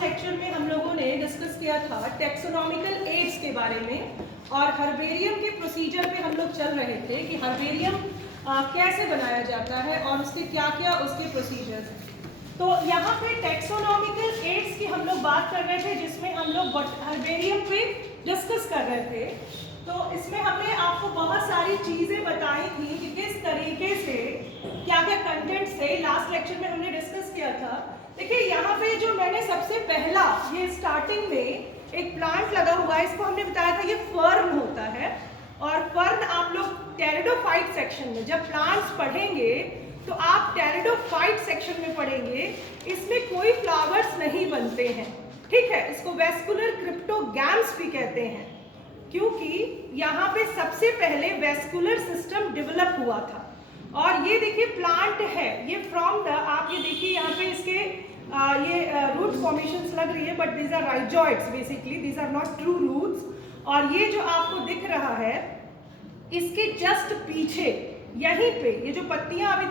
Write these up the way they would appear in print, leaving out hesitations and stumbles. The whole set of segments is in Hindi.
लास्ट लेक्चर में हम लोगों ने डिस्कस किया था टेक्सोनॉमिकल एड्स के बारे में, और हर्बेरियम के प्रोसीजर पे हम लोग चल रहे थे कि हर्बेरियम कैसे बनाया जाता है और उसके क्या क्या उसके प्रोसीजर्स हैं। तो यहाँ पे टेक्सोनॉमिकल एड्स की हम लोग बात कर रहे थे, जिसमें हम लोग हर्बेरियम पे डिस्कस कर रहे थे। तो इसमें हमने आपको बहुत सारी चीज़ें बताई थी कि किस तरीके से क्या क्या कंटेंट्स थे। लास्ट लेक्चर में हमने डिस्कस किया था। देखिए यहाँ पे जो मैंने सबसे पहला ये स्टार्टिंग में एक प्लांट लगा हुआ है, इसको हमने बताया था ये फर्न होता है। और फर्न आप लोग टेरिडोफाइट सेक्शन में जब प्लांट्स पढ़ेंगे तो आप टेरिडोफाइट सेक्शन में पढ़ेंगे। इसमें कोई फ्लावर्स नहीं बनते हैं, ठीक है। इसको वेस्कुलर क्रिप्टोगैम्स भी कहते हैं, क्योंकि यहाँ पे सबसे पहले वेस्कुलर सिस्टम डेवलप हुआ था। और ये देखिए प्लांट है, ये फ्रॉम द, आप ये देखिए यहाँ पे इसके ये रूट फॉर्मेशंस लग रही है, but these are rhizoids basically, these are not true roots. और ये जो आपको दिख रहा है इसके जस्ट पीछे यहीं पे ये जो पत्तियां अभी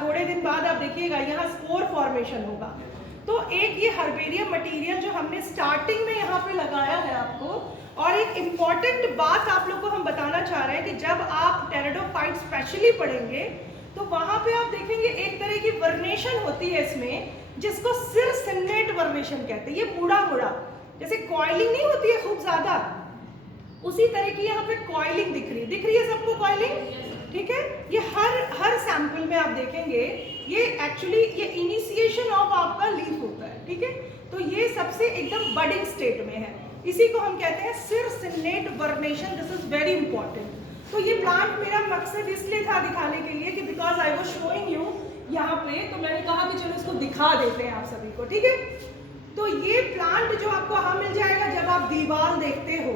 थोड़े दिन बाद आप देखिएगा यहाँ स्पोर फॉर्मेशन होगा। तो एक ये हर्बेरियम मटेरियल जो हमने स्टार्टिंग में यहाँ पे लगाया है आपको। और एक इम्पॉर्टेंट बात आप लोग को हम बताना चाह रहे हैं कि जब आप टेरिडोफाइट स्पेशली पढ़ेंगे तो वहाँ पे आप देखेंगे एक तरह की वर्नेशन होती है इसमें, जिसको सिरसिन्नेट वर्नेशन कहते हैं। ये मुड़ा मुड़ा जैसे कॉइलिंग नहीं होती है खूब ज्यादा, उसी तरह की यहाँ पे कॉइलिंग दिख रही है सबको कॉइलिंग, ठीक है। ये हर सैंपल में आप देखेंगे ये एक्चुअली ये इनिशिएशन ऑफ आपका लीफ होता है, ठीक है। तो ये सबसे एकदम बडिंग स्टेट में है, इसी को हम कहते हैं circinate vernation. This is very important. तो ये प्लांट मेरा मकसद इसलिए था दिखाने के लिए कि because I was showing you यहाँ पे, तो मैंने कहा कि चलो इसको दिखा देते हैं आप सभी को, ठीक है। तो ये प्लांट जो आपको वहाँ मिल जाएगा जब आप दीवार देखते हो,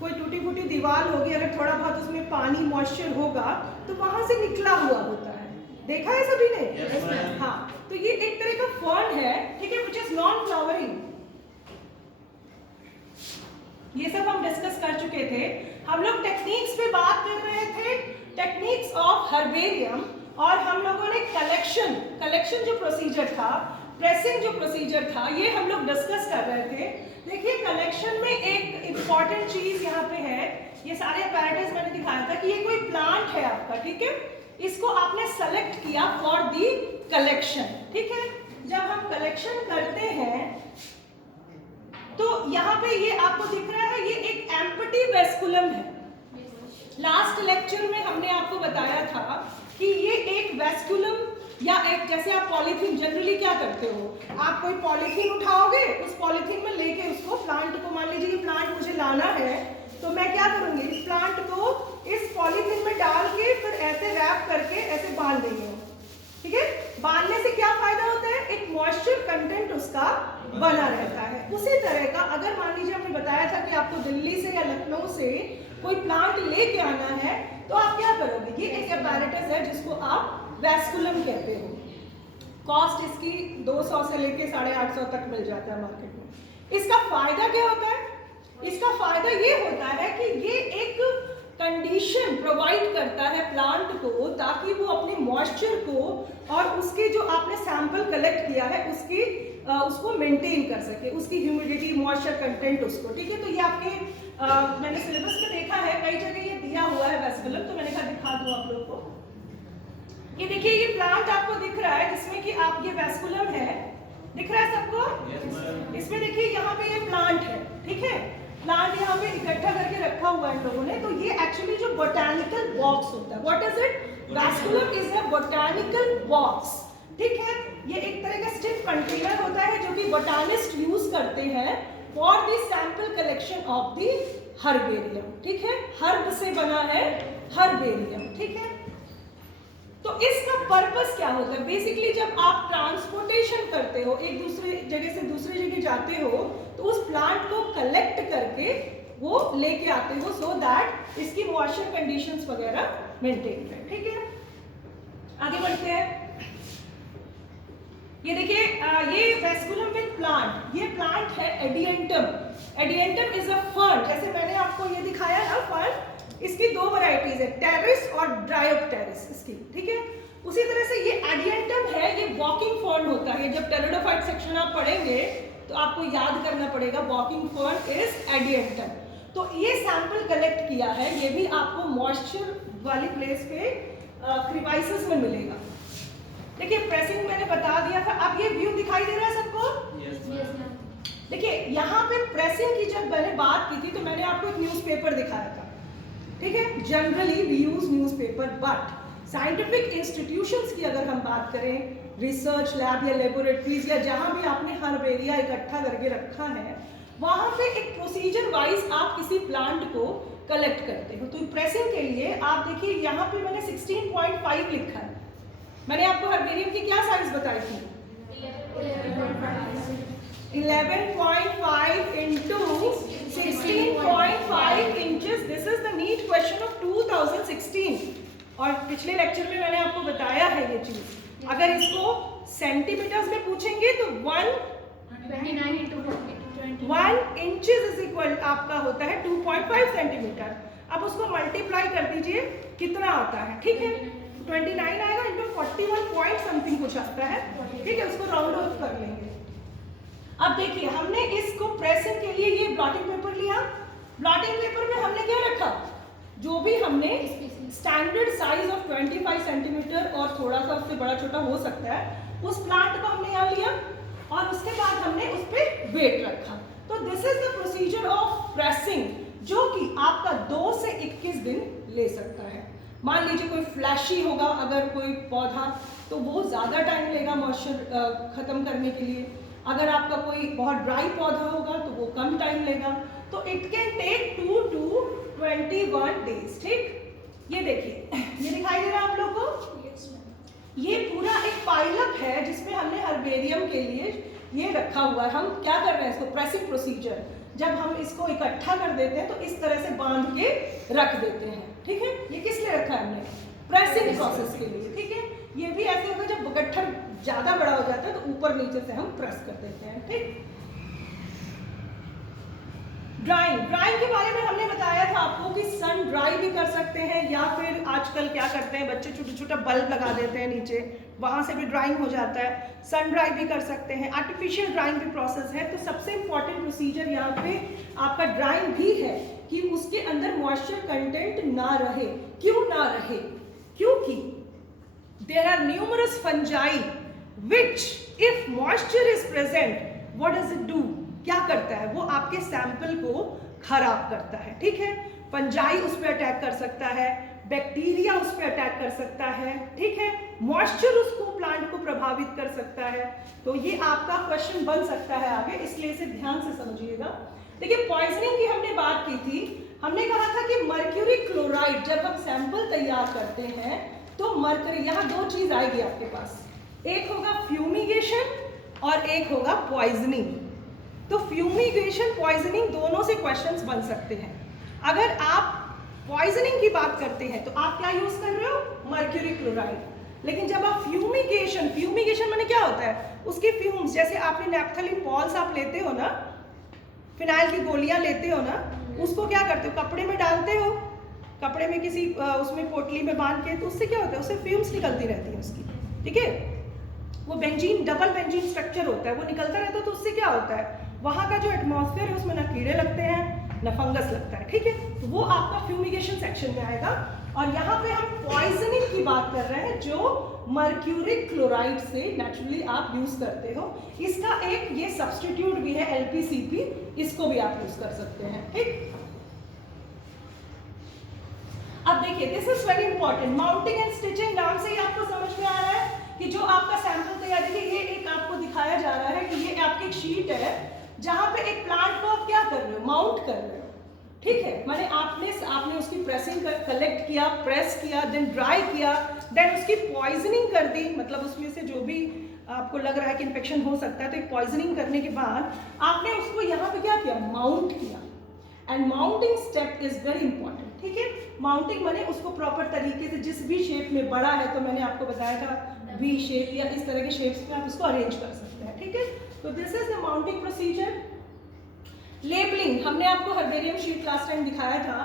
कोई टूटी फूटी दीवार होगी, अगर थोड़ा बहुत उसमें पानी मॉइस्चर होगा तो वहां से निकला हुआ होता है, देखा है सभी ने? yes, हाँ। तो ये एक तरह का फर्न है, ठीक है, विच इज नॉन फ्लावरिंग। ये सब हम डिस्कस कर चुके थे। हम लोग टेक्निक्स पे बात कर रहे थे, टेक्निक्स ऑफ हर्बेरियम। और हम लोगों ने कलेक्शन जो प्रोसीजर था, प्रेसिंग जो प्रोसीजर था, ये हम लोग डिस्कस कर रहे थे। देखिए कलेक्शन में एक इम्पॉर्टेंट चीज यहाँ पे है, ये सारे अपैरेटस मैंने दिखाया था कि ये कोई प्लांट है आपका, ठीक है। इसको आपने सेलेक्ट किया फॉर दी कलेक्शन, ठीक है। जब हम कलेक्शन करते हैं तो यहाँ पे ये आपको दिख रहा है, ये एक एम्प्टी वेस्कुलम है। लास्ट लेक्चर में हमने आपको बताया था कि ये एक वेस्कुलम या एक, जैसे आप पॉलीथीन जनरली क्या करते हो, आप कोई पॉलीथीन उठाओगे, उस पॉलीथीन में लेके उसको प्लांट को, मान लीजिए ये प्लांट मुझे लाना है, तो मैं क्या करूंगी, इस प्लांट को इस पॉलीथीन में डाल के फिर ऐसे रैप करके ऐसे बांध देंगे, ठीक है। बांधने से क्या फायदा होता है, एक मॉइस्चर कंटेंट उसका बना रहता है। उसी तरह का अगर मान लीजिए हमने बताया था कि आपको दिल्ली से या लखनऊ से कोई प्लांट लेके आना है, तो आप क्या करोगे, ये एक अपैरेटस है जिसको आप वेस्कुलम कहते हो। कॉस्ट इसकी 200 से लेके 850 तक मिल जाता है मार्केट में। इसका फायदा क्या होता है, इसका फायदा ये होता है कि ये एक कंडीशन प्रोवाइड करता है प्लांट को, ताकि वो अपने मॉइस्चर को और उसके जो आपने सैंपल कलेक्ट किया है उसको मेंटेन कर सके, उसकी ह्यूमिडिटी, मॉइस्चर कंटेंट उसको, ठीक है। तो ये आपके मैंने सिलेबस में देखा है, कई जगह ये दिया हुआ है वेस्कुलम, तो मैंने कहा दिखा दूं आप लोग को। ये देखिए ये प्लांट आपको दिख रहा है जिसमें कि आप, ये वेस्कुलम है, दिख रहा है सबको? इसमें देखिए यहाँ पे ये प्लांट है, ठीक है। प्लांट यहाँ पे इकट्ठा करके रखा हुआ है इन लोगों ने। तो ये एक्चुअली जो बोटानिकल बॉक्स होता है, what is it, vasculum is a botanical box, ठीक है। ये एक तरह का स्टिफ कंटेनर होता है जो कि बोटानिस्ट यूज करते हैं for the sample collection of the herbarium, ठीक है। हर्ब से बना है हर्बेरियम, ठीक है। तो इसका पर्पस क्या होता है, बेसिकली जब आप ट्रांसपोर्टेशन करते हो, एक दूसरे जगह से दूसरी जगह जाते हो, तो उस प्लांट को कलेक्ट करके वो लेके आते हो, सो दैट इसकी मॉइस्चर कंडीशंस वगैरह मेंटेन रहे, ठीक है। आगे बढ़ते हैं। ये देखिए ये वेस्कुलम विद प्लांट, ये प्लांट है एडिएंटम। एडिएंटम इज अ फर्न, जैसे मैंने आपको ये दिखाया ना फर्न, इसकी 2 वैरायटीज है, टेरिस और ड्रायोप्टेरिस इसकी, ठीक है। उसी तरह से ये एडिएंटम है, ये वॉकिंग फर्न होता है। जब टेरिडोफाइट सेक्शन आप पढ़ेंगे तो आपको याद करना पड़ेगा वॉकिंग फर्न इज एडिएंटम। तो ये सैंपल कलेक्ट किया है, ये भी आपको मॉइस्चर वाली प्लेस पे क्रिवाइसिस में मिलेगा। देखिए प्रेसिंग मैंने बता दिया था। अब ये व्यू दिखाई दे रहा है सबको? देखिए यहाँ पे प्रेसिंग की जब मैंने बात की थी तो मैंने आपको एक न्यूज़पेपर दिखाया था, ठीक है। Generally we use newspaper, but scientific institutions की अगर हम बात करें, रिसर्च लैब या लेबोरेटरीज या जहाँ भी आपने हर्बेरिया इकट्ठा करके रखा है, वहाँ पे एक प्रोसीजर वाइज आप किसी प्लांट को कलेक्ट करते हो। तो प्रेसिंग के लिए आप देखिए यहाँ पे मैंने 16.5 लिखा है। मैंने आपको हर्बेरियम की क्या साइज बताई थी? 11.5 into 16.5 inches. This is the NEET question of 2016. और पिछले लेक्चर में मैंने आपको बताया है ये चीज। अगर इसको सेंटीमीटर्स में पूछेंगे तो 1 इंचेस इज इक्वल आपका होता है 2.5 सेंटीमीटर। अब उसको मल्टीप्लाई कर दीजिए, कितना आता है, ठीक है। 29 आएगा इंटू 41 पॉइंट समथिंग कुछ आता है, ठीक है। उसको राउंड ऑफ कर लेंगे। अब देखिए हमने इसको प्रेसिंग के लिए ये ब्लॉटिंग पेपर लिया। ब्लॉटिंग पेपर में हमने क्या रखा? जो भी हमने स्टैंडर्ड साइज ऑफ 25 सेंटीमीटर और थोड़ा सा उससे बड़ा छोटा हो सकता है, उस प्लांट को हमने यहाँ लिया और उसके बाद हमने उस पर वेट रखा। तो this is the procedure of pressing, जो कि आपका 2 से 21 दिन ले सकता है। मान लीजिए कोई फ्लैशी होगा अगर कोई पौधा, तो वो ज़्यादा टाइम लेगा मॉइस्चर खत्म करने के लिए। अगर आपका कोई बहुत ड्राई पौधा होगा तो वो कम टाइम लेगा। तो it can take 2 to 21 days, ठीक। ये देखिए, ये दिखाई दे रहा है आप लोग को? ये पूरा एक पाइलअप है जिसमें हमने हर्बेरियम के लिए ये रखा हुआ है। हम क्या कर रहे हैं, इसको प्रेसिंग प्रोसीजर, जब हम इसको इकट्ठा कर देते हैं तो इस तरह से बांध के रख देते हैं, ठीक है। ये किस लिए रखा है हमने? प्रेसिंग प्रोसेस के लिए, ठीक है। ये भी ऐसे होगा जब गट्ठर ज्यादा बड़ा हो जाता है तो ऊपर नीचे से हम प्रेस कर देते हैं, ठीक। ड्राइंग के बारे में हमने बताया था आपको कि सन ड्राई भी कर सकते हैं, या फिर आजकल क्या करते हैं बच्चे, छोटा छोटा बल्ब लगा देते हैं नीचे, वहां से भी ड्राइंग हो जाता है। सन ड्राई भी कर सकते हैं, आर्टिफिशियल ड्राइंग भी प्रोसेस है। तो सबसे इंपॉर्टेंट प्रोसीजर यहाँ पे आपका ड्राइंग भी है कि उसके अंदर मॉइस्चर कंटेंट ना रहे। क्यों ना रहे? क्योंकि there are numerous fungi which if moisture is present, what does it do? क्या करता है? वो आपके सैंपल को खराब करता है, ठीक है। फंजाई उस पर अटैक कर सकता है, बैक्टीरिया उस पर अटैक कर सकता है, ठीक है। मॉइस्चर उसको प्लांट को प्रभावित कर सकता है। तो ये आपका क्वेश्चन बन सकता है आगे, इसलिए इसे ध्यान से समझिएगा। देखिए पॉइजनिंग की हमने बात की थी। हमने कहा था कि मर्क्यूरी क्लोराइड जब हम सैंपल तैयार करते हैं तो मर्क्यूरी, यहाँ 2 चीज आएगी आपके पास, एक होगा फ्यूमिगेशन और एक होगा पॉइजनिंग। तो फ्यूमिगेशन पॉइजनिंग दोनों से क्वेश्चंस बन सकते हैं। अगर आप पॉइजनिंग की बात करते हैं तो आप क्या यूज कर रहे हो? Mercury chloride. लेकिन जब आप फ्यूमिगेशन माने क्या होता है? उसकी फ्यूम्स, जैसे आपने नैप्थलीन पॉल्स आप लेते हो ना, फिनाइल की गोलियां लेते हो ना, उसको क्या करते हो? कपड़े में डालते हो, कपड़े में किसी उसमें पोटली में बांध के, तो उससे क्या होता है? उससे फ्यूम्स निकलती रहती है उसकी, ठीक है। वो बेंजीन, डबल बेंजीन स्ट्रक्चर होता है, वो निकलता रहता है। तो उससे क्या होता है? वहाँ का जो एटमॉस्फेयर है उसमें ना कीड़े लगते हैं ना फंगस लगता है, ठीक है। तो वो आपका फ्यूमिगेशन सेक्शन में आएगा। और यहाँ पे हम पॉइजनिंग की बात कर रहे हैं, जो मर्क्यूरिक क्लोराइड से नेचुरली आप यूज करते हो। इसका एक ये सब्स्टिट्यूट भी है LPCP, इसको भी आप यूज कर सकते हैं, ठीक। अब देखिए this is very important, mounting and stitching. नाम से ही आपको समझ में आ रहा है कि जो आपका सैंपल तैयार, देखिए ये एक आपको दिखाया जा रहा है कि ये आपकी एक शीट है जहां पे एक प्लांट को आप क्या कर रहे हो? माउंट कर रहे हो, ठीक है। माने आपने उसकी प्रेसिंग कलेक्ट किया, प्रेस किया, देन ड्राई किया, देन उसकी पॉइजनिंग कर दी, मतलब उसमें से जो भी आपको लग रहा है कि इन्फेक्शन हो सकता है, तो एक पॉइजनिंग करने के बाद आपने उसको यहाँ पे क्या किया? माउंट किया। And mounting step is very important, ठीक है। माउंटिंग माने उसको प्रॉपर तरीके से, जिस भी शेप में बड़ा है तो मैंने आपको बताया था V शेप या इस तरह के शेप्स में आप इसको अरेंज कर सकते हैं, ठीक है। तो this is the mounting procedure. Labelling हमने आपको हर्बेरियम शीट लास्ट टाइम दिखाया था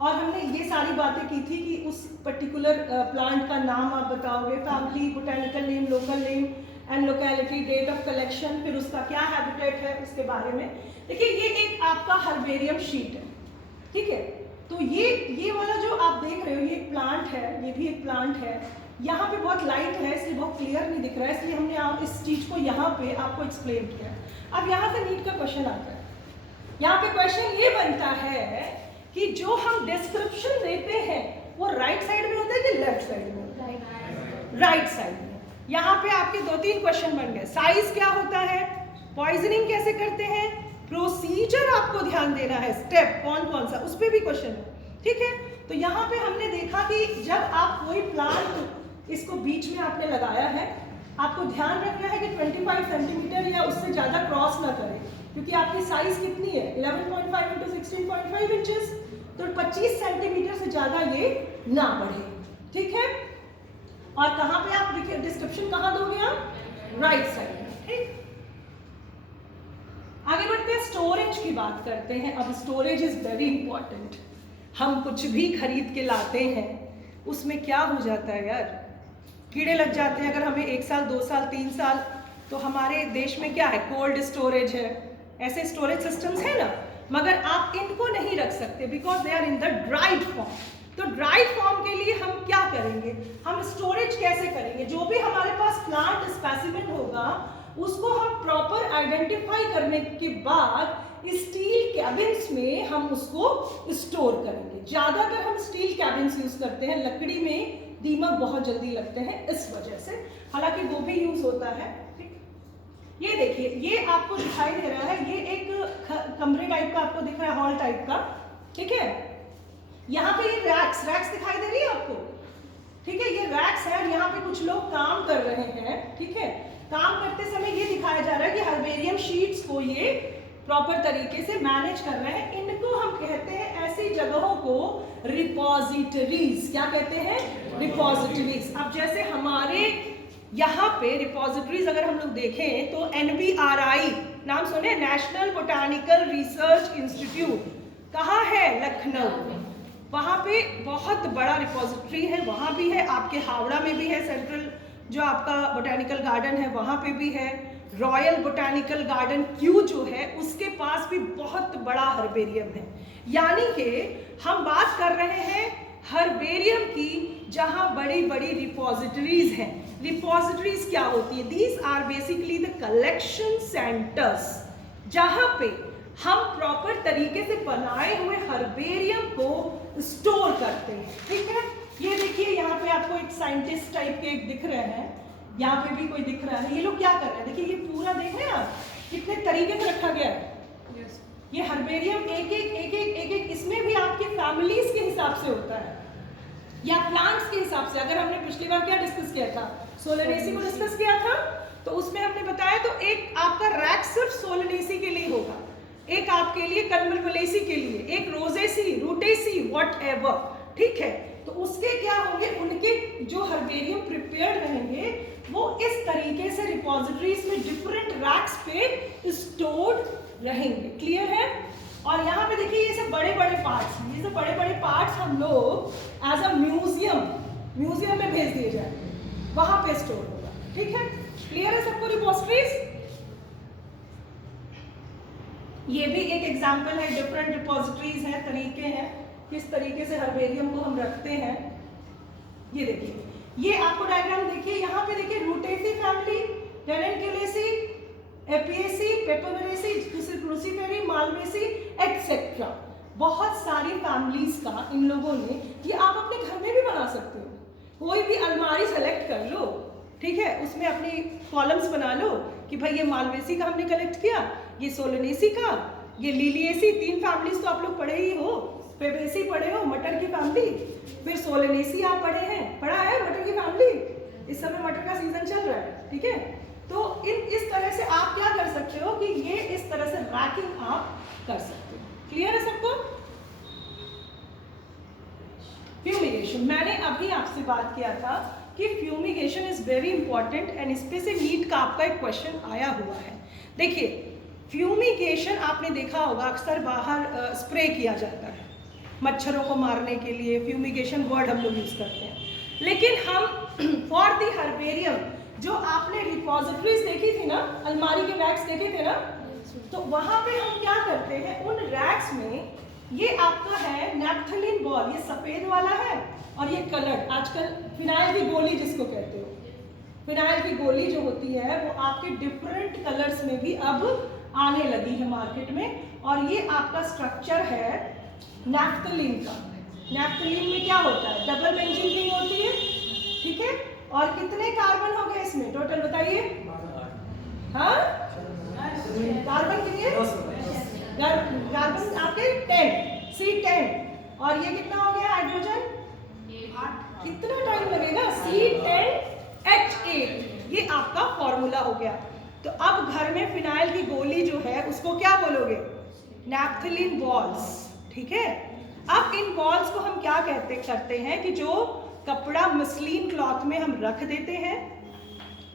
और हमने ये सारी बातें की थी कि उस पर्टिकुलर प्लांट का नाम आप बताओगे, family, botanical name, local name, and locality, date of collection, फिर उसका क्या हैबिटेट है उसके बारे में। देखिए ये एक आपका हर्बेरियम शीट है, ठीक है। तो ये वाला जो आप देख रहे हो ये एक प्लांट है, ये भी एक प्लांट है। यहाँ पे बहुत लाइट है इसलिए बहुत क्लियर नहीं दिख रहा है, इसलिए हमने इस चीज़ को यहाँ पे आपको एक्सप्लेन किया। अब यहाँ से नीट का क्वेश्चन आता है। यहाँ पे क्वेश्चन ये बनता है कि जो हम डिस्क्रिप्शन देते हैं वो राइट साइड में होता है कि लेफ्ट साइड में होता है? राइट साइड में। यहाँ पे आपके 2-3 क्वेश्चन बन गए। साइज क्या होता है, पॉइजनिंग कैसे करते हैं, प्रोसीजर आपको ध्यान देना है, स्टेप कौन कौन सा, उस पर भी क्वेश्चन है, ठीक है। तो यहाँ पे हमने देखा कि जब आप कोई प्लांट इसको बीच में आपने लगाया है, आपको ध्यान रखना है कि 25 सेंटीमीटर या उससे ज़्यादा क्रॉस ना करें, क्योंकि आपकी साइज कितनी है 11.5 इंटू 16.5 इंचेस, तो 25 सेंटीमीटर से ज़्यादा ये ना बढ़े, ठीक है। और कहाँ पे आप डिस्क्रिप्शन कहाँ दोगे आप? राइट साइड में, ठीक। आगे बढ़ते हैं, स्टोरेज की बात करते हैं। अब स्टोरेज इज वेरी इंपॉर्टेंट। हम कुछ भी खरीद के लाते हैं उसमें क्या हो जाता है यार, कीड़े लग जाते हैं। अगर हमें 1 साल 2 साल 3 साल, तो हमारे देश में क्या है, कोल्ड स्टोरेज है, ऐसे स्टोरेज सिस्टम्स है ना, मगर आप इनको नहीं रख सकते because they are in the dried form. तो ड्राइड फॉर्म के लिए हम क्या करेंगे, हम स्टोरेज कैसे करेंगे, जो भी हमारे पास प्लांट स्पेसिमेन होगा उसको हम प्रॉपर आइडेंटिफाई करने के बाद स्टील कैबिन्स में हम उसको स्टोर करेंगे। ज़्यादातर हम स्टील कैबिन्स यूज करते हैं, लकड़ी में दीमक बहुत जल्दी लगते हैं इस वजह से, हालांकि वो भी यूज होता है, ठीक। ये देखिए, ये आपको दिखाई दे रहा है, ये एक कमरे टाइप का आपको दिख रहा है, हॉल टाइप का, ठीक है। यहाँ पे ये रैक्स दिखाई दे रही है आपको, ठीक है, ये रैक्स है और यहाँ पे कुछ लोग काम कर रहे हैं, ठीक है। काम करते समय ये दिखाया जा रहा है कि हर्बेरियम शीट्स को ये प्रॉपर तरीके से मैनेज कर रहे हैं। इनको हम कहते हैं, ऐसी जगहों को रिपोजिटरीज, क्या कहते हैं, रिपोजिटरीज। अब जैसे हमारे यहाँ पे रिपोजिटरीज अगर हम लोग देखें तो NBRI नाम सुने, नेशनल बोटानिकल रिसर्च इंस्टीट्यूट, कहाँ है, लखनऊ। वहाँ पे बहुत बड़ा रिपोजिटरी है, वहाँ भी है, आपके हावड़ा में भी है, सेंट्रल जो आपका बोटानिकल गार्डन है वहाँ पे भी है, रॉयल बोटानिकल गार्डन क्यू जो है उसके पास भी बहुत बड़ा हर्बेरियम है। यानी कि हम बात कर रहे हैं हर्बेरियम की जहाँ बड़ी बड़ी रिपोजिटरीज हैं। रिपोजिटरीज क्या होती है, these are basically the collection centres, जहाँ पे हम प्रॉपर तरीके से बनाए हुए हर्बेरियम को स्टोर करते हैं, ठीक है। ये देखिए, यहाँ पे आपको एक साइंटिस्ट टाइप के एक दिख रहे हैं, यहाँ पे भी कोई दिख रहा है। ये लोग क्या कर रहे हैं, देखिए ये पूरा देख रहे हैं आप कितने तरीके से रखा गया है। ये हर्बेरियम एक एक इसमें भी आपके फैमिलीज के हिसाब से होता है या प्लांट्स के हिसाब से। अगर हमने पिछली बार क्या डिस्कस किया था, सोलेनेसी को डिस्कस किया था, तो उसमें हमने बताया तो एक आपका रैक सिर्फ सोलेनेसी के लिए होगा, एक आपके लिए कन्वल्वुलेसी के लिए, एक रोजेसी, रूटेसी, व्हाटएवर, ठीक है। तो उसके क्या होंगे, उनके जो हर्बेरियम प्रिपेयर्ड रहेंगे वो इस तरीके से रिपोजिटरीज में डिफरेंट रैक्स पे स्टोर्ड रहेंगे, क्लियर है। और यहाँ पे देखिए ये सब बड़े बड़े पार्ट्स, ये सब बड़े बड़े पार्ट्स हम लोग एज अ म्यूजियम में भेज दिए जाए, वहां पे स्टोर होगा, ठीक है। क्लियर है सबको रिपोजिटरीज। ये भी एक एग्जाम्पल है, डिफरेंट रिपोजिटरीज हैं, तरीके हैं किस तरीके से हर्बेरियम को हम रखते हैं। ये देखिए, ये आपको डायग्राम देखिए, यहाँ पे देखिए रूटेसी फैमिली, टेनेंटुलेसी, एपिएसी, पेपरोरेसी, क्रूसीफेरी, मालवेसी एटसेट्रा, बहुत सारी फैमिलीज का इन लोगों ने, ये आप अपने घर में भी बना सकते हो। कोई भी अलमारी सेलेक्ट कर लो, ठीक है, उसमें अपनी कॉलम्स बना लो कि भाई ये मालवेसी का हमने कलेक्ट किया, ये सोलेनेसी का, ये लिलिएसी, 3 फैमिलीज तो आप लोग पढ़े ही हो, फेबेसी पढ़े हो, मटर की फैमिली, फिर सोलेनेसी आप पढ़ा है मटर की फैमिली, इस समय मटर का सीजन चल रहा है, ठीक है। तो इस तरह से आप क्या कर सकते हो कि ये इस तरह से रैकिंग आप कर सकते हो। क्लियर है सबको। फ्यूमिगेशन, मैंने अभी आपसे बात किया था कि fumigation is very important and इस पे से नीट का आपका एक क्वेश्चन आया हुआ है। देखिए, फ्यूमिगेशन आपने देखा होगा अक्सर बाहर स्प्रे किया जाता है मच्छरों को मारने के लिए, फ्यूमिगेशन वर्ड हम लोग यूज करते हैं, लेकिन हम फॉर द हर्बेरियम जो आपने रिपोजिटरीज देखी थी ना, अलमारी के रैक्स देखे थे ना, तो वहां पे हम क्या करते हैं, उन रैक्स में ये आपका है नैप्थलीन बॉल, ये सफेद वाला है और ये कलर्ड, आजकल फिनाइल की गोली जिसको कहते हो, फिनाइल की गोली जो होती है वो आपके डिफरेंट कलर्स में भी अब आने लगी है मार्केट में। और ये आपका स्ट्रक्चर है नैप्थलीन का। नैप्थलीन में क्या होता है, डबल बेंजीन रिंग होती है, ठीक है। और कितने कार्बन हो गए इसमें टोटल बताइए? हाँ, कार्बन कितने? कार्बन आपके 10, C10। और ये कितना हो गया हाइड्रोजन? 8। कितना टाइम लगेगा? C10H8, ये आपका फॉर्मूला हो गया। तो अब घर में फिनाइल की गोली जो है उसको क्या बोलोगे? नैप्थलीन बॉल्स, ठीक है। अब इन बॉल्स को हम क्या करते हैं कि जो कपड़ा मसलिन क्लॉथ में हम रख देते हैं,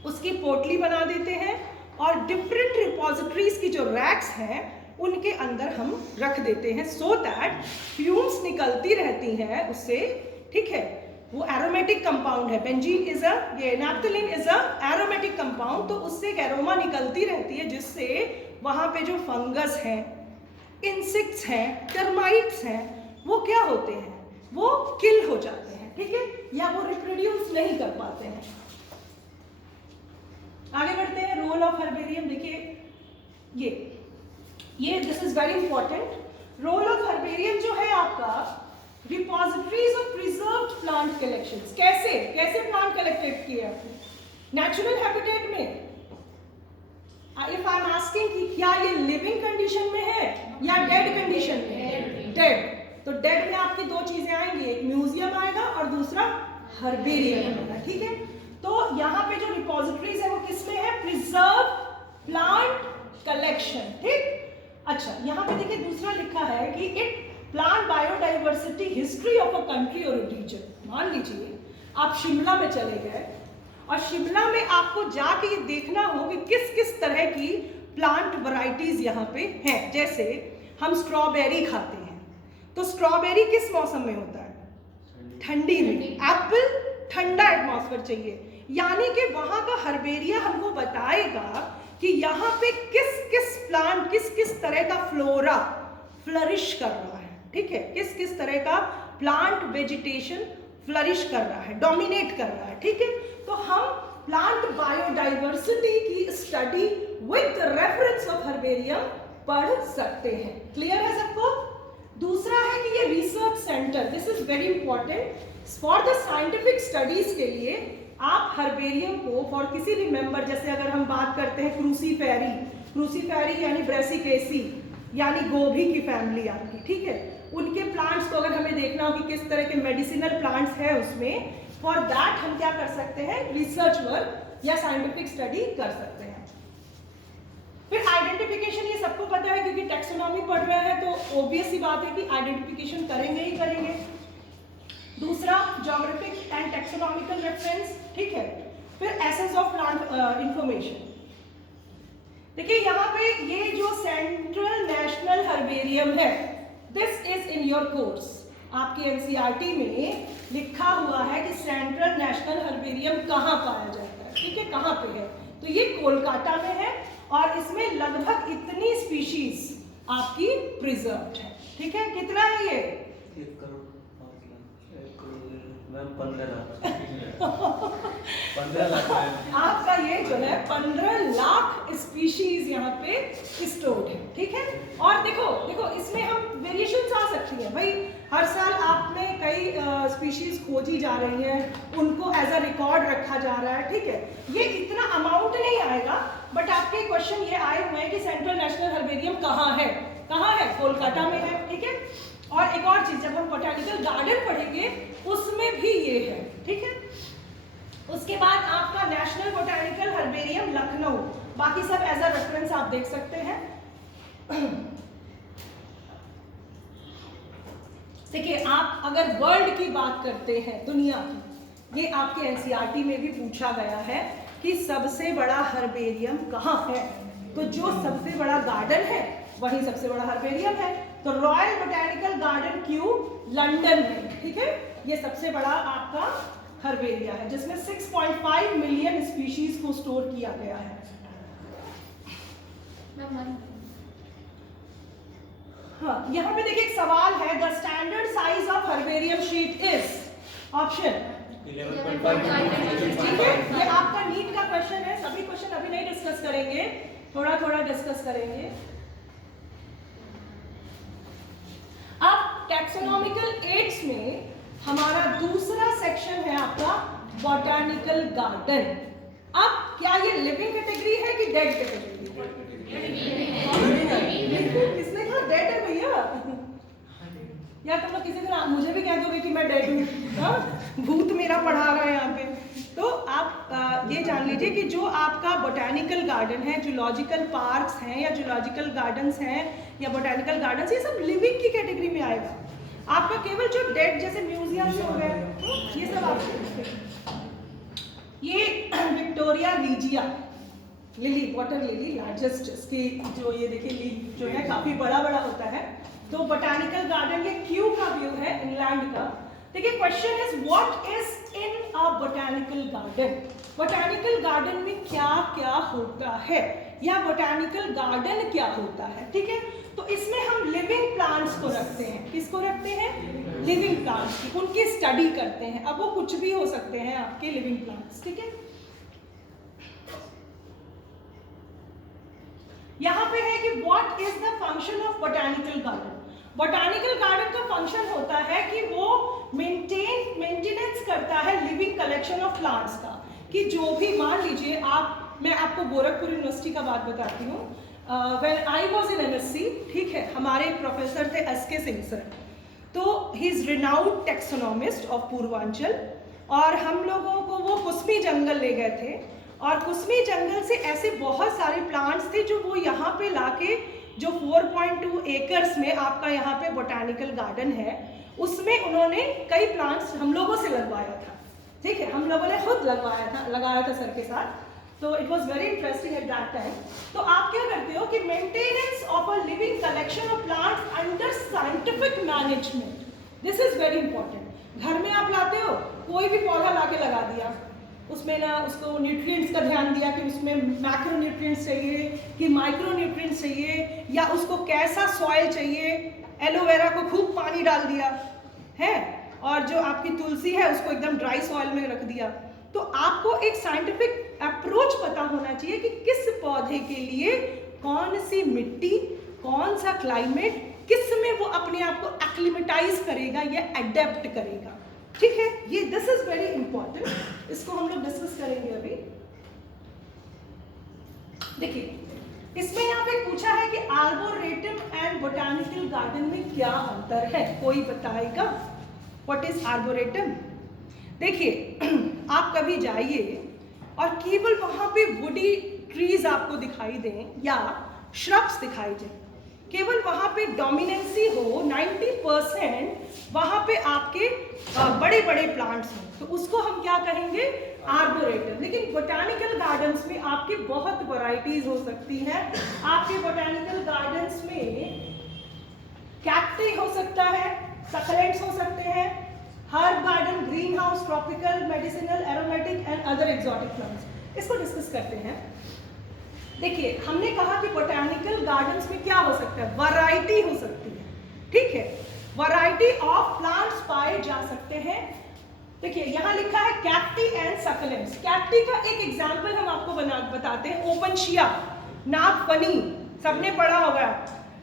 उसकी पोटली बना देते हैं और डिफरेंट रिपोजिटरीज की जो रैक्स हैं उनके अंदर हम रख देते हैं, सो दैट फ्यूम्स निकलती रहती हैं उससे, ठीक है। वो एरोमेटिक कंपाउंड है, बेंजीन इज अ, ये naphthalene is a aromatic compound, तो उससे एक एरोमा निकलती रहती है जिससे वहाँ पे जो फंगस हैं, इंसेक्ट्स हैं, टर्माइट्स हैं, वो क्या होते हैं, वो किल हो जाते हैं, ठीक है, या वो रिप्रोड्यूस नहीं कर पाते हैं। आगे बढ़ते हैं, रोल ऑफ हर्बेरियम। देखिए ये this is very important. Role of herbarium जो है आपका repositories of preserved plant collections. कैसे प्लांट कलेक्टेड किए आपने? नेचुरल हैबिटेट में। इफ आई एम आस्किंग कि क्या ये लिविंग कंडीशन में है या डेड कंडीशन में है? डेड। तो डेड में आपकी दो चीजें आएंगी, एक म्यूजियम आएगा और दूसरा हर्बेरियम आएगा, ठीक है। तो यहाँ पे जो रिपोजिटरीज है वो किसमें है? प्रिजर्व प्लांट कलेक्शन, ठीक। अच्छा, यहाँ पे देखिए दूसरा लिखा है कि it plant biodiversity history of a country और रीजन। मान लीजिए आप शिमला में चले गए और शिमला में आपको जाके ये देखना हो कि किस किस तरह की प्लांट वैरायटीज यहाँ पे हैं। जैसे हम स्ट्रॉबेरी खाते हैं, तो स्ट्रॉबेरी किस मौसम में होता है? ठंडी में। एप्पल ठंडा एटमॉस्फेयर चाहिए, यानी कि वहां का हर्बेरिया हमको बताएगा कि यहाँ पे किस किस प्लांट, किस किस तरह का फ्लोरा फ्लरिश कर रहा है, ठीक है, किस किस तरह का प्लांट वेजिटेशन फ्लरिश कर रहा है, डोमिनेट कर रहा है, ठीक है। तो हम प्लांट बायोडाइवर्सिटी की study with reference of herbarium पढ़ सकते हैं। क्लियर है सबको? दूसरा है कि ये research centre, this is very important for the scientific studies के लिए आप हर्बेरियम को फॉर किसी भी मेंबर, जैसे अगर हम बात करते हैं क्रूसीफेरी यानी ब्रेसिकेसी यानी गोभी की फैमिली आपकी, ठीक है, उनके प्लांट्स को अगर हमें देखना हो कि किस तरह के मेडिसिनल प्लांट्स है उसमें, फॉर दैट हम क्या कर सकते हैं? रिसर्च वर्क या साइंटिफिक स्टडी कर सकते हैं। फिर आइडेंटिफिकेशन, ये सबको पता है क्योंकि टैक्सोनॉमी पढ़ रहे हैं, तो ऑब्वियस सी बात है कि आइडेंटिफिकेशन करेंगे ही करेंगे। दूसरा ज्योग्राफिक एंड टैक्सोनॉमिकल रेफरेंस, ठीक है। फिर एसेंस ऑफ प्लांट इंफॉर्मेशन। देखिए यहाँ पे ये जो सेंट्रल नेशनल हर्बेरियम है, this is in your course. आपकी एनसीईआरटी में लिखा हुआ है कि सेंट्रल नेशनल हर्बेरियम कहाँ पाया जाता है, ठीक है, कहाँ पे है? तो ये कोलकाता में है और इसमें लगभग इतनी स्पीशीज आपकी प्रिजर्व्ड है, ठीक है। कितना है ये? 1 करोड़ 15 लाख आपका ये जो है 15 लाख स्पीशीज यहाँ पे स्टोर्ड है, ठीक है। और देखो इसमें हम वेरिएशंस आ सकती हैं भाई, हर साल आपने कई स्पीशीज खोजी जा रही हैं, उनको एज अ रिकॉर्ड रखा जा रहा है, ठीक है। ये इतना अमाउंट नहीं आएगा, बट आपके क्वेश्चन ये आए हुए हैं कि सेंट्रल नेशनल हर्बेरियम कहाँ है? कोलकाता में है, ठीक है। और एक और चीज, जब हम बोटैनिकल गार्डन पढ़ेंगे उसमें भी ये है, ठीक है। उसके बाद आपका नेशनल बोटैनिकल हर्बेरियम लखनऊ, बाकी सब एज अ रेफरेंस आप देख सकते हैं। देखिए आप अगर वर्ल्ड की बात करते हैं, दुनिया की, ये आपके एनसीईआरटी में भी पूछा गया है कि सबसे बड़ा हर्बेरियम कहाँ है, तो जो सबसे बड़ा गार्डन है वही सबसे बड़ा हर्बेरियम है। तो रॉयल बोटैनिकल गार्डन क्यों? लंदन में, ठीक है, ये सबसे बड़ा आपका हर्बेरिया है जिसमें 6.5 मिलियन स्पीशीज को स्टोर किया गया है। हाँ, यहाँ पे देखिए एक सवाल है, the standard size of herbarium sheet is option 11.5। ठीक है, ये आपका नीट का क्वेश्चन है, सभी क्वेश्चन अभी नहीं डिस्कस करेंगे, थोड़ा थोड़ा डिस्कस करेंगे। अब टैक्सोनॉमिकल एड्स में हमारा दूसरा सेक्शन है आपका बॉटैनिकल गार्डन। अब क्या ये लिविंग कैटेगरी है कि डेड कैटेगरी है? किसने कहा डेड है भैया? या तुम लोग किसी दिन मुझे भी कह दोगे कि मैं डेड हूँ, भूत मेरा पढ़ा रहा है यहाँ पे। तो आप ये जान लीजिए कि जो आपका बोटैनिकल गार्डन है, जूलॉजिकल पार्क्स हैं या जूलॉजिकल गार्डन्स हैं या बोटैनिकल गार्डन्स, ये सब लिविंग की कैटेगरी में आएगा। आपका केवल जो डेड जैसे म्यूजियम हो गए ये सब आपके। ये Victoria regia lily, water lily, largest इसकी जो ये देखिए लीफ जो है काफी बड़ा बड़ा होता है। तो बोटैनिकल गार्डन ये क्यू का व्यू है इंग्लैंड का। देखिए question is what is in a botanical garden. Botanical garden में क्या क्या होता है या बोटैनिकल गार्डन क्या होता है, ठीक है। तो इसमें हम लिविंग प्लांट्स को रखते हैं। किसको रखते हैं? लिविंग प्लांट्स की, उनकी स्टडी करते हैं। अब वो कुछ भी हो सकते हैं आपके लिविंग प्लांट्स, ठीक है। यहाँ पे है कि what is the function of botanical garden. Botanical garden का फंक्शन होता है कि वो मेंटेनेंस करता है लिविंग कलेक्शन ऑफ प्लांट्स का। कि जो भी मान लीजिए मैं आपको गोरखपुर यूनिवर्सिटी का बात बताती हूँ। When I was in MSc, ठीक है, हमारे प्रोफेसर थे एसके सिंह सर। तो he is renowned taxonomist of Purvanchal, और हम लोगों को वो कुसमी जंगल ले गए थे। और कुसमी जंगल से ऐसे बहुत सारे प्लांट्स थे जो वो यहाँ पे लाके, जो 4.2 एकर्स में आपका यहाँ पे बोटैनिकल गार्डन है, उसमें उन्होंने कई प्लांट्स हम लोगों से लगवाया था, ठीक है। हम लोगों ने खुद लगाया था सर के साथ। तो it was very interesting at that time. तो आप क्या करते हो कि maintenance of a living collection of plants under scientific management, this is very important. घर में आप लाते हो, कोई भी पौधा लाके लगा दिया, उसमें ना उसको न्यूट्रिएंट्स का ध्यान दिया कि उसमें मैक्रो न्यूट्रिएंट्स चाहिए कि माइक्रो न्यूट्रिएंट्स चाहिए, या उसको कैसा सॉइल चाहिए। एलोवेरा को खूब पानी डाल दिया है, और जो आपकी तुलसी है उसको एकदम ड्राई सॉइल में रख दिया। तो आपको एक साइंटिफिक अप्रोच पता होना चाहिए कि किस पौधे के लिए कौन सी मिट्टी, कौन सा क्लाइमेट, किस में वो अपने आप को एक्लिमेटाइज करेगा या एडेप्ट करेगा, ठीक है। ये दिस इज वेरी इंपॉर्टेंट, इसको हम लोग डिस्कस करेंगे अभी। देखिए इसमें यहाँ पे पूछा है कि आर्बोरेटम एंड बोटैनिकल गार्डन में क्या अंतर है, कोई बताएगा? What is arboretum? देखिए आप कभी जाइए और केवल वहां पे वुडी ट्रीज आपको दिखाई दें या श्रब्स दिखाई दें, केवल वहां पे डोमिनेंसी हो, 90% वहां पे आपके बड़े बड़े प्लांट्स हैं, तो उसको हम क्या कहेंगे? आर्बोरेटम। लेकिन बोटैनिकल गार्डन्स में आपकी बहुत वैरायटीज हो सकती हैं। आपके बोटैनिकल गार्डन्स में कैक्टी हो सकता है, सक्लेंट्स हो सकते हैं, herb garden, green house, tropical, medicinal, aromatic and other exotic plants. इसको डिस्कस करते हैं। देखिए हमने कहा कि बोटैनिकल गार्डन्स में क्या हो सकता है? वैरायटी हो सकती है, ठीक है। वैरायटी ऑफ प्लांट्स पाए जा सकते हैं। देखिए यहाँ लिखा है कैक्टी एंड सक्लेंट्स। कैक्टी का एक एग्जांपल हम आपको बताते हैं, ओपनशिया, नागफनी, सबने पढ़ा होगा,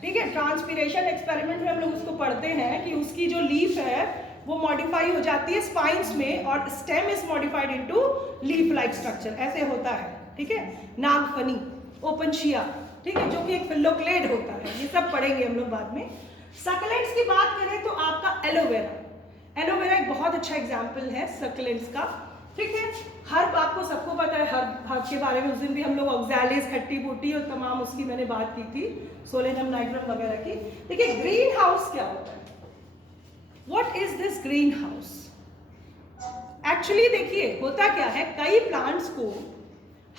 ठीक है। ट्रांसपिरेशन एक्सपेरिमेंट में हम लोग उसको पढ़ते हैं कि उसकी जो लीफ है वो मॉडिफाई हो जाती है स्पाइन्स में, और stem is modified into leaf like structure, ऐसे होता है, ठीक है। नागफनी, ओपनशिया, ठीक है, जो कि एक फिल्लोक्लेड होता है, ये सब पढ़ेंगे हम लोग बाद में। सक्लेंट्स की बात करें तो आपका एलोवेरा, एलोवेरा एक बहुत अच्छा एग्जाम्पल है सक्लेंट्स का, ठीक है। हर्ब आपको सबको पता है, हर्ब के बारे में उस दिन भी हम लोग ऑक्सैलिस, खट्टी बूटी और तमाम उसकी मैंने बात की थी, सोलेनम, नाइट्रम वगैरह की। देखिए ग्रीन हाउस क्या होता है? What is this green house? Actually देखिए होता क्या है, कई प्लांट्स को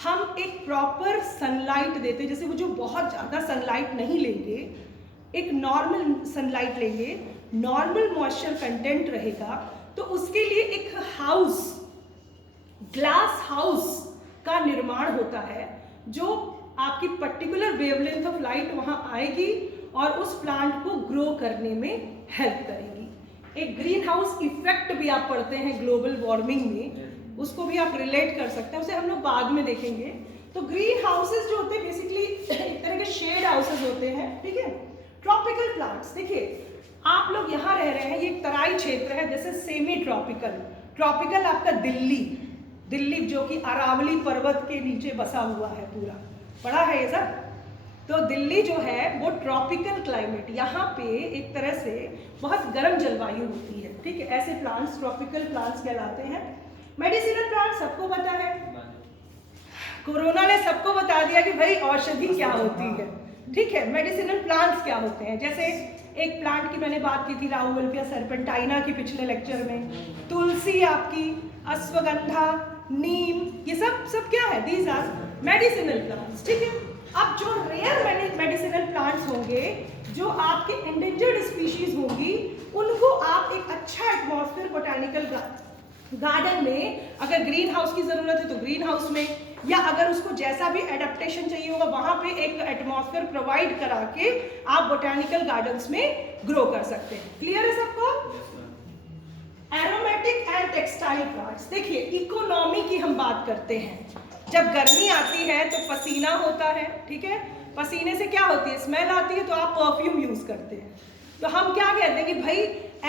हम एक प्रॉपर सनलाइट देते हैं, जैसे वो जो बहुत ज़्यादा सनलाइट नहीं लेंगे, एक नॉर्मल सनलाइट लेंगे, नॉर्मल मॉइस्चर कंटेंट रहेगा, तो उसके लिए एक हाउस ग्लास हाउस का निर्माण होता है, जो आपकी पर्टिकुलर वेवलेंथ ऑफ लाइट वहां आएगी और उस प्लांट को ग्रो करने में हेल्प करेगी। एक ग्रीन हाउस इफेक्ट भी आप पढ़ते हैं ग्लोबल वार्मिंग में, उसको भी आप रिलेट कर सकते हैं, उसे हम लोग बाद में देखेंगे। तो ग्रीन हाउसेस जो होते हैं बेसिकली एक तरह के शेड हाउसेस होते हैं, ठीक है। ट्रॉपिकल प्लांट्स, देखिए आप लोग यहाँ रह रहे हैं, ये एक तराई क्षेत्र है, this is semi tropical. Tropical आपका दिल्ली जो कि अरावली पर्वत के नीचे बसा हुआ है, पूरा पढ़ा है ये सब। तो दिल्ली जो है वो ट्रॉपिकल क्लाइमेट, यहाँ पे एक तरह से बहुत गर्म जलवायु होती है, ठीक है। ऐसे प्लांट्स ट्रॉपिकल प्लांट्स कहलाते हैं। मेडिसिनल प्लांट सबको पता है, कोरोना ने सबको बता दिया कि भाई औषधि क्या होती है, ठीक है। मेडिसिनल प्लांट्स क्या होते हैं, जैसे एक प्लांट की मैंने बात की थी राउवल्पिया सर्पेंटाइना की पिछले लेक्चर में, तुलसी आपकी, अश्वगंधा, नीम, ये सब क्या है, दीज आर मेडिसिनल प्लांट्स, ठीक है। अब जो रेयर मेडिसिनल प्लांट्स होंगे, जो आपके एंडेंजर्ड स्पीशीज होंगी, उनको आप एक अच्छा एटमॉस्फेयर बोटानिकल गार्डन में, अगर ग्रीन हाउस की जरूरत है तो ग्रीन हाउस में, या अगर उसको जैसा भी एडेप्टेशन चाहिए होगा वहां पे एक एटमॉस्फेयर प्रोवाइड करा के आप बोटानिकल गार्डन्स में ग्रो कर सकते हैं। क्लियर है सबको? एरोमेटिक एंड टेक्सटाइल प्लांट्स, देखिए इकोनॉमी की हम बात करते हैं। जब गर्मी आती है तो पसीना होता है, ठीक है। पसीने से क्या होती है, स्मेल आती है, तो आप परफ्यूम यूज करते हैं। तो हम क्या कहते हैं कि भाई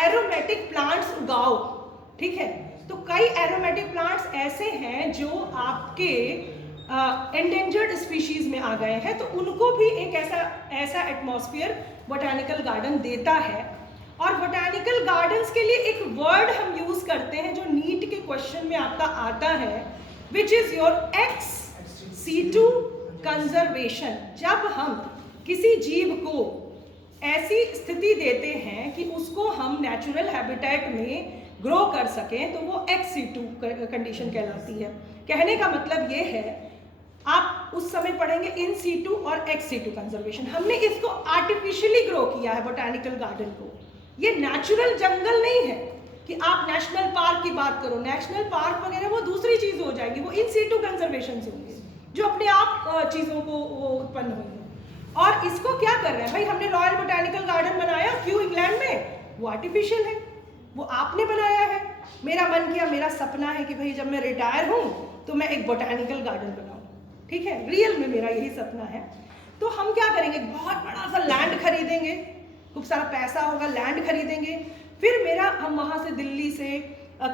एरोमेटिक प्लांट्स उगाओ, ठीक है। तो कई एरोमेटिक प्लांट्स ऐसे हैं जो आपके एंडेंजर्ड स्पीशीज में आ गए हैं, तो उनको भी एक ऐसा एटमॉस्फेयर बोटानिकल गार्डन देता है। और बोटानिकल गार्डन्स के लिए एक वर्ड हम यूज करते हैं जो नीट के क्वेश्चन में आपका आता है, which is your ex situ conservation. जब हम किसी जीव को ऐसी स्थिति देते हैं कि उसको हम नेचुरल हैबिटेट में ग्रो कर सकें, तो वो ex situ कंडीशन कहलाती है। कहने का मतलब ये है, आप उस समय पढ़ेंगे इन सीटू और ex situ कंजर्वेशन। हमने इसको आर्टिफिशियली ग्रो किया है बोटानिकल गार्डन को, ये नेचुरल जंगल नहीं है कि आप नेशनल पार्क की बात करो, नेशनल पार्क वगैरह वो दूसरी चीज हो जाएगी, वो इन सीटू कंजर्वेशन होंगे जो अपने आप चीजों को उत्पन्न होंगे। और इसको क्या कर रहे हैं भाई, हमने रॉयल बोटानिकल गार्डन बनाया, क्यों इंग्लैंड में, वो आर्टिफिशियल है, वो आपने बनाया है। मेरा मन किया, मेरा सपना है कि भाई जब मैं रिटायर हूं तो मैं एक बोटानिकल गार्डन बनाऊं, ठीक है, रियल में मेरा यही सपना है। तो हम क्या करेंगे, बहुत बड़ा सा लैंड खरीदेंगे, खूब सारा पैसा होगा, लैंड खरीदेंगे, फिर हम वहाँ से दिल्ली से,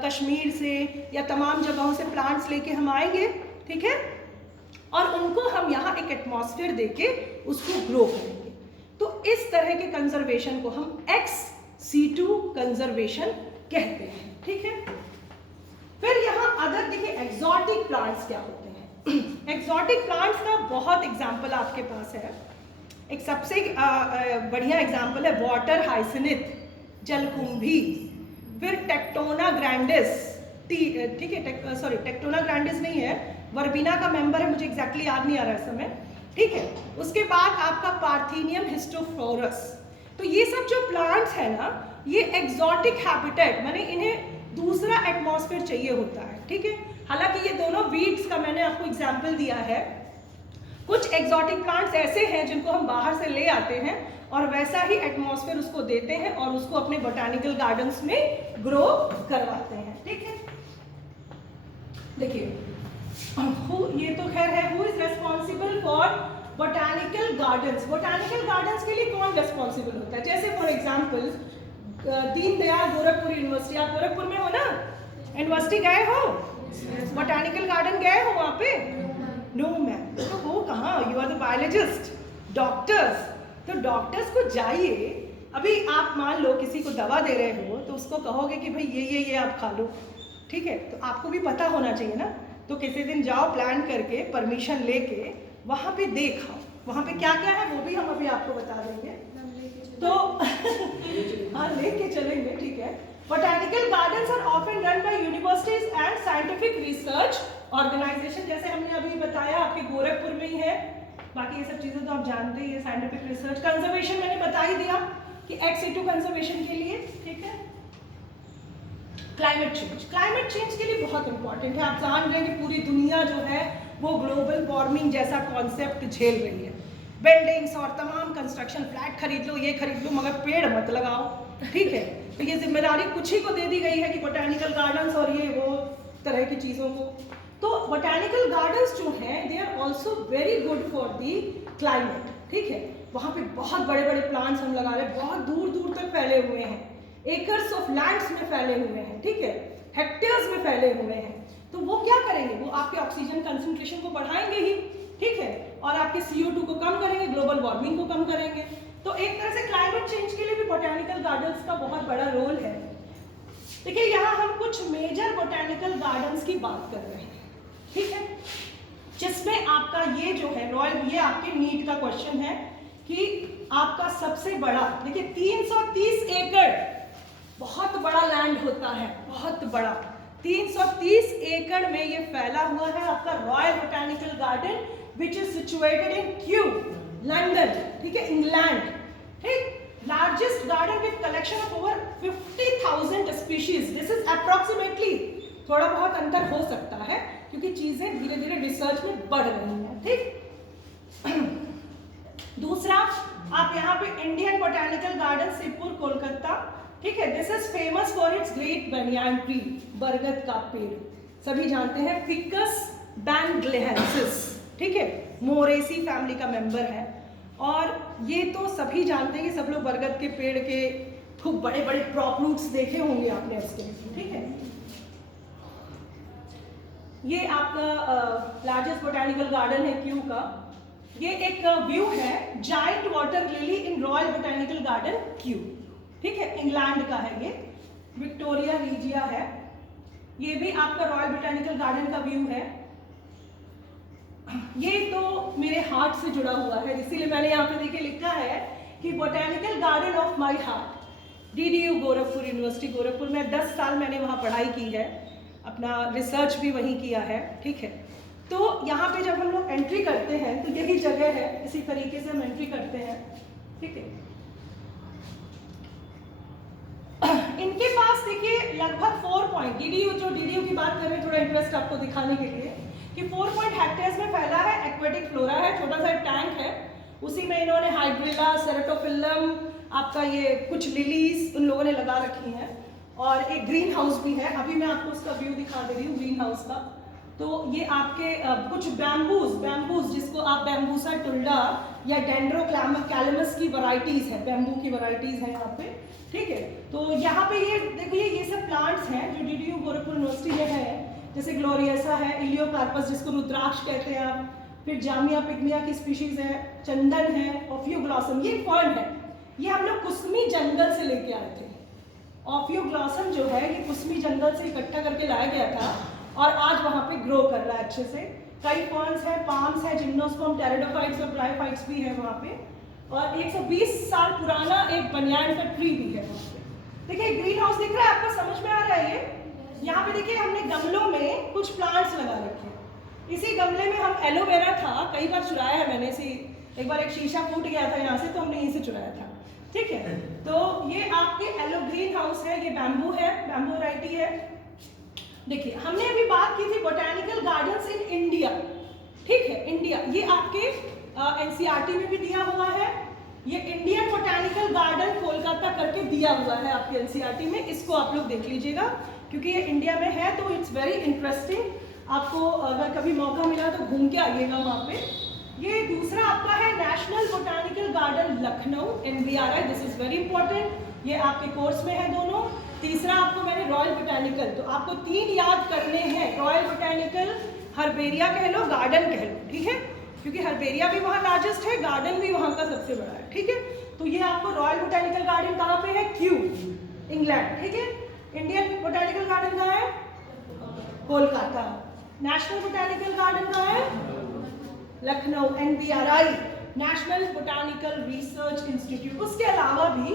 कश्मीर से या तमाम जगहों से प्लांट्स लेके हम आएंगे, ठीक है, और उनको हम यहाँ एक एटमॉस्फेयर देके उसको ग्रो करेंगे। तो इस तरह के कंजर्वेशन को हम ex situ कंजर्वेशन कहते हैं, ठीक है। फिर यहाँ अदर देखिए एक्सोटिक प्लांट्स क्या होते हैं। एक्सोटिक प्लांट्स का बहुत एग्जाम्पल आपके पास है। एक सबसे बढ़िया एग्जाम्पल है वाटर हाइसिनिथ, जलकुंभी, फिर टेक्टोना ग्रैंडिस, ठीक है, सॉरी टेक्टोना ग्रैंडिस नहीं है, वर्बिना का मेंबर है, मुझे एग्जैक्टली याद नहीं आ रहा है इस समय, ठीक है। उसके बाद आपका पार्थेनियम हिस्टोफोरस। तो ये सब जो प्लांट्स है ना, ये एक्सोटिक हैबिटेट, माने इन्हें दूसरा एटमॉस्फेयर चाहिए होता है, ठीक है। हालांकि ये दोनों वीड्स का मैंने आपको एग्जाम्पल दिया है। कुछ एक्सोटिक प्लांट्स ऐसे हैं जिनको हम बाहर से ले आते हैं और वैसा ही एटमॉस्फेयर उसको देते हैं और उसको अपने बोटानिकल गार्डन्स में ग्रो करवाते हैं, ठीक है। देखिए ये तो खैर है, who is responsible for botanical gardens. Botanical gardens के लिए कौन रेस्पॉन्सिबल होता है, जैसे for example Deendayal Gorakhpur university, आप गोरखपुर में हो ना, यूनिवर्सिटी गए हो, बोटानिकल गार्डन गए हो वहाँ पे? नो मैम, तो वो कहाँ, you are the biologist, doctors, तो डॉक्टर्स को जाइए, अभी आप मान लो किसी को दवा दे रहे हो तो उसको कहोगे कि भाई ये आप खा लो, ठीक है, तो आपको भी पता होना चाहिए ना। तो किसी दिन जाओ प्लान करके, परमिशन लेके वहाँ पे देखो, वहाँ पे क्या क्या है वो भी हम अभी आपको बता देंगे, तो हाँ लेके चलेंगे, ठीक है। Botanical gardens are often run by universities and scientific research organization, जैसे हमने अभी बताया आपके गोरखपुर में ही है, बाकी ये सब चीजें तो आप जानते ही है। साइंटिफिक रिसर्च कंजर्वेशन मैंने बता ही दिया कि ex situ कंजर्वेशन के लिए, ठीक है। क्लाइमेट चेंज के लिए बहुत इंपॉर्टेंट है। आप जान रहे हैं कि पूरी दुनिया जो है वो ग्लोबल वार्मिंग जैसा कॉन्सेप्ट झेल रही है। बिल्डिंग्स और तमाम कंस्ट्रक्शन, फ्लैट खरीद लो, ये खरीद लो, मगर पेड़ मत लगाओ, ठीक है। तो ये जिम्मेदारी कुछ ही को दे दी गई है कि बोटेनिकल गार्डन्स और ये वो तरह की चीज़ों को। तो बोटेनिकल गार्डन्स जो हैं they are also very good for the climate, ठीक है। वहाँ पे बहुत बड़े बड़े प्लांट्स हम लगा रहे हैं, बहुत दूर दूर तक फैले हुए हैं, एकर्स ऑफ लैंड्स में फैले हुए हैं, ठीक है, हेक्टेयर्स में फैले हुए हैं। तो वो क्या करेंगे, वो आपके ऑक्सीजन कंसंट्रेशन को बढ़ाएंगे ही, ठीक है, और आपके CO2 को कम करेंगे, ग्लोबल वार्मिंग को कम करेंगे। तो एक तरह से क्लाइमेट चेंज के लिए भी बोटेनिकल गार्डन्स का बहुत बड़ा रोल है। देखिए यहाँ हम कुछ मेजर बोटेनिकल गार्डन्स की बात कर रहे हैं, ठीक है, जिसमें आपका ये जो है रॉयल, ये आपके नीट का क्वेश्चन है कि आपका सबसे बड़ा, देखिए 330 एकड़ बहुत बड़ा लैंड होता है, बहुत बड़ा 330 एकड़ में ये फैला हुआ है आपका royal botanical garden, which is situated in Q, London, ठीक है, इंग्लैंड, ठीक। Largest garden with collection of over 50,000 species. This is approximately, थोड़ा बहुत अंतर हो सकता है क्योंकि चीजें धीरे धीरे रिसर्च में बढ़ रही हैं, ठीक। दूसरा, आप यहाँ पे Indian botanical garden Sirpur Kolkata, ठीक है, this is famous for its great banyan tree, बरगद का पेड़, सभी जानते हैं, फिकस बैंगलेंसिस, ठीक है, मोरेसी फैमिली का मेंबर है। और ये तो सभी जानते हैं कि सब लोग बरगद के पेड़ के खूब बड़े बड़े प्रॉप रूट्स देखे होंगे आपने उसके, ठीक है। ये आपका लार्जेस्ट बोटेनिकल गार्डन है क्यू का। ये एक व्यू है जायंट वाटर लिली इन रॉयल बोटेनिकल गार्डन क्यू, ठीक है, इंग्लैंड का है ये, विक्टोरिया रीजिया है। ये भी आपका रॉयल बोटेनिकल गार्डन का व्यू है। ये तो मेरे हार्ट से जुड़ा हुआ है, इसीलिए मैंने यहाँ पे देखिए लिखा है कि botanical garden of my heart, DDU Gorakhpur, university Gorakhpur में 10 साल मैंने वहाँ पढ़ाई की है, अपना रिसर्च भी वहीं किया है, ठीक है। तो यहाँ पे जब हम लोग एंट्री करते हैं तो यही जगह है, इसी तरीके से हम एंट्री करते हैं, ठीक है। इनके पास देखिए लगभग 4 पॉइंट, DDU की बात कर रहे हैं, थोड़ा इंटरेस्ट आपको दिखाने के लिए कि 4 पॉइंट हेक्टेयर्स में फैला है, एक्वेटिक फ्लोरा है, छोटा सा टैंक है, उसी में इन्होंने हाइड्रिला, सेरेटोफिल्लम, आपका ये कुछ लिलीज उन लोगों ने लगा रखी हैं, और एक ग्रीन हाउस भी है। अभी मैं आपको उसका व्यू दिखा दे रही हूँ ग्रीन हाउस का। तो ये आपके कुछ बैम्बूज जिसको आप बैम्बूसा टुल्डा या डेंड्रोक्लैमस की वैरायटीज है, बैम्बू की वैरायटीज है यहाँ पे, ठीक है। तो यहाँ पे ये देखिए ये सब प्लांट्स हैं जो DDU गोरखपुर यूनिवर्सिटी में है, जैसे ग्लोरियसा है, इलियोकार्पस जिसको रुद्राक्ष कहते हैं आप, फिर जामिया पिग्मिया की स्पीशीज है, चंदन है, ऑफियोग्लॉसम, ये फर्न है, ये हम लोग कुसमी जंगल से लेके आए थे। ऑफियोग्लॉसम जो है ये कुसमी जंगल से इकट्ठा करके लाया गया था और आज वहाँ पे ग्रो कर रहा है अच्छे से। कई फर्न्स है, पाम्स है, जिम्नोस्पर्म, टेरिडोफाइट्स और ब्रायोफाइट्स भी है वहाँ पे, और 120 साल पुराना एक बनियान का ट्री भी है वहाँ पे। देखिए ग्रीन हाउस दिख रहा है आपको, समझ में आ रहा है ये? यहाँ पे देखिए हमने गमलों में कुछ प्लांट्स लगा रखे हैं। इसी गमले में हम एलोवेरा था, कई बार चुराया है मैंने, एक बार एक शीशा फूट गया था यहाँ से तो हमने यहीं से चुराया था, ठीक है। तो ये आपके एलो ग्रीन हाउस है, ये बैम्बू है, बैम्बू वैरायटी है। देखिए हमने अभी बात की थी बोटेनिकल गार्डन्स इन इंडिया, ठीक है, इंडिया, ये आपके NCERT में भी दिया हुआ है। ये इंडियन बोटेनिकल गार्डन कोलकाता करके दिया हुआ है आपके NCERT में, इसको आप लोग देख लीजिएगा क्योंकि ये इंडिया में है तो इट्स वेरी इंटरेस्टिंग। आपको अगर कभी मौका मिला तो घूम के आइएगा वहाँ पे। ये दूसरा आपका है national botanical garden Lucknow, NBRI, this is very important, ये आपके कोर्स में है दोनों। तीसरा आपको मैंने रॉयल बोटेनिकल, तो आपको 3 याद करने हैं, रॉयल बोटेनिकल, हर्बेरिया कह लो, गार्डन कह लो, ठीक है, क्योंकि हर्बेरिया भी वहाँ लार्जेस्ट है, गार्डन भी वहाँ का सबसे बड़ा है, ठीक है। तो ये आपको रॉयल बोटेनिकल गार्डन कहाँ पे है? क्यू, इंग्लैंड, ठीक है। इंडियन बोटेनिकल गार्डन कहाँ है? कोलकाता। नेशनल बोटेनिकल गार्डन कहाँ है? Lucknow, NBRI, national botanical research institute. उसके अलावा भी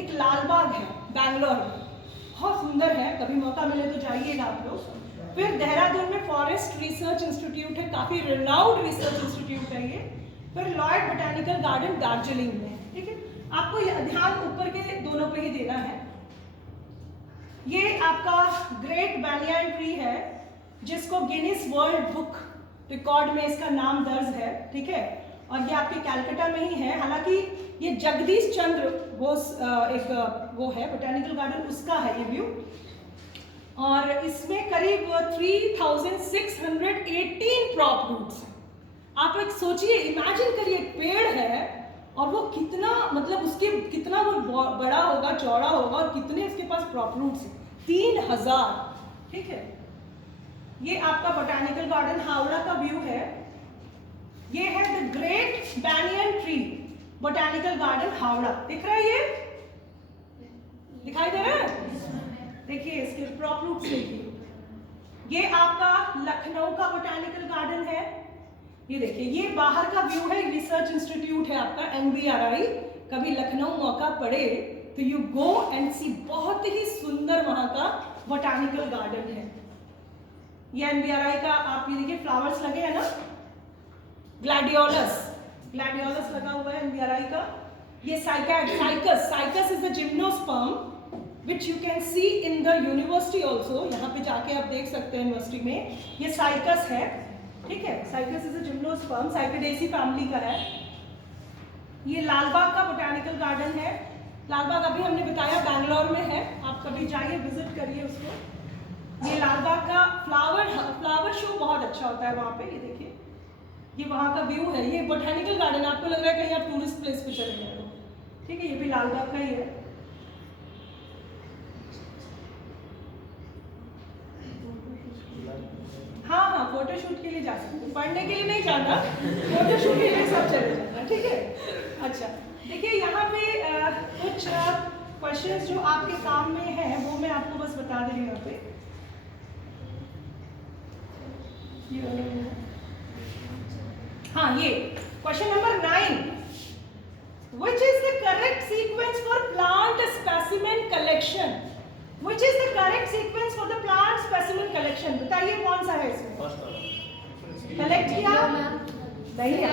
एक लालबाग है बैंगलोर में, बहुत सुंदर है, कभी मौका मिले तो जाइएगा आप लोग। फिर देहरादून में फॉरेस्ट रिसर्च इंस्टीट्यूट है, काफ़ी रिनाउंड रिसर्च इंस्टीट्यूट है ये। फिर लॉयड बोटेनिकल गार्डन दार्जिलिंग में, ठीक है। आपको ये ध्यान ऊपर के दोनों पे ही देना है। ये आपका ग्रेट बैनियन ट्री है जिसको गिनीज वर्ल्ड बुक रिकॉर्ड में इसका नाम दर्ज है, ठीक है। और ये आपके कैलकाटा में ही है। हालांकि ये जगदीश चंद्र बोस एक वो है बोटेनिकल गार्डन, उसका है ये व्यू। और इसमें करीब 3618 क्रॉप रूट्स। आप एक सोचिए, इमेजिन करिए, पेड़ है और वो कितना, मतलब उसके कितना वो बड़ा होगा, चौड़ा होगा, और कितने उसके पास क्रॉप रूट्स हैं, 3000, ठीक है। ये आपका बोटेनिकल गार्डन हावड़ा का व्यू है। ये है the great banyan tree botanical garden Howrah. दिख रहा है? ये दिखाई दे रहा है? देखिए इसके क्रॉप रूट्स देखिए। ये आपका लखनऊ का बोटेनिकल गार्डन है। ये देखिए, ये बाहर का व्यू है, रिसर्च इंस्टीट्यूट है आपका NBRI। कभी लखनऊ मौका पड़े तो यू गो एंड सी, बहुत ही सुंदर वहां का बोटेनिकल गार्डन है। ये NBRI का, आप ये देखिए फ्लावर्स लगे हैं ना, ग्लैडियोलस लगा हुआ है NBRI का। ये cycas is the gymnosperm which you can see in the university also. यहाँ पे जाके आप देख सकते हैं यूनिवर्सिटी में, ये साइकस है, ठीक है। Cycas is a gymnosperm, Cycadaceae family का है। ये लालबाग का बोटेनिकल गार्डन है। लालबाग अभी हमने बताया बैंगलोर में है, आप कभी जाइए, विजिट करिए उसको। ये लालबाग का फ्लावर शो बहुत अच्छा होता है वहाँ पे। ये देखिए, ये वहाँ का व्यू है। ये बोटेनिकल गार्डन, आपको लग रहा है कहीं आप टूरिस्ट प्लेस पे चले गए हो, ठीक है। ये भी लालबाग का ही है। हाँ, फोटोशूट के लिए जा सकते हैं, पढ़ने के लिए नहीं जाना, फोटोशूट के लिए सब चले जाना, ठीक है। अच्छा, देखिए यहाँ पे कुछ क्वेश्चंस जो आपके काम में है वो मैं आपको बस बता दे रही हूँ यहाँ पे। हाँ, ये question number 9, which is the correct sequence for plant specimen collection? Which is the correct sequence for the plant specimen collection? बताइए कौन सा है इसमें? कलेक्ट किया नहीं है,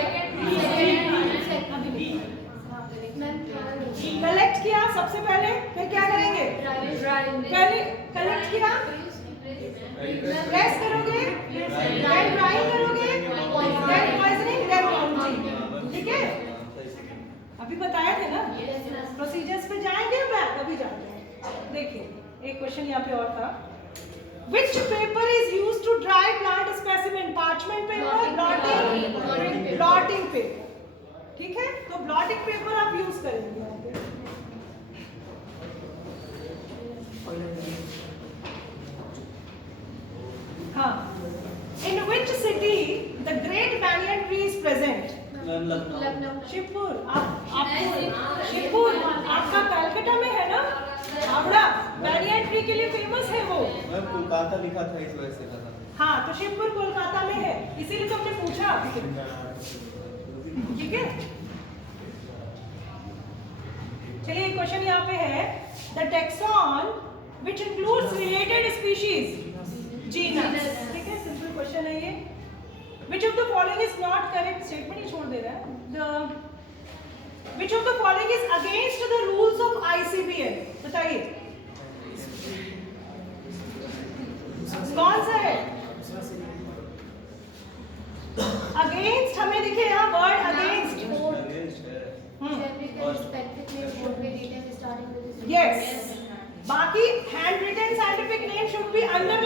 कलेक्ट किया सबसे पहले, फिर क्या करेंगे? पहले कलेक्ट किया, प्रेस करोगे, देन ड्राइंग करोगे, देन पॉइजनिंग, देन काउंटिंग, ठीक है। अभी बताया थे ना, प्रोसीजर्स पे जाएंगे, बैक अभी जाते हैं। देखिए एक क्वेश्चन यहाँ पे और था, which paper is used to dry plant specimen? parchment paper, blotting paper, ठीक है। तो blotting paper आप यूज करेंगे यहाँ पे। हाँ, in which city the great banyan tree is present? Shivpur. Shivpur आपका कलकत्ता में है ना, हावड़ा बैनियन ट्री के लिए फेमस है वो। कोलकाता लिखा था इस वजह से था। हाँ, तो शिवपुर कोलकाता में है, इसीलिए तो हमने पूछा, ठीक है। चलिए क्वेश्चन यहाँ पे है, the tax on which includes related species, genus, ठीक है। सिंपल क्वेश्चन है ये। Which of the following is not correct? Statement ही छोड़ दे रहा है। Which of the following is against the rules of ICBL? बताइए कौन सा है? अगेंस्ट, हमें दिखे यहाँ वर्ड अगेंस्ट। यस, बाकी hand written scientific name should be under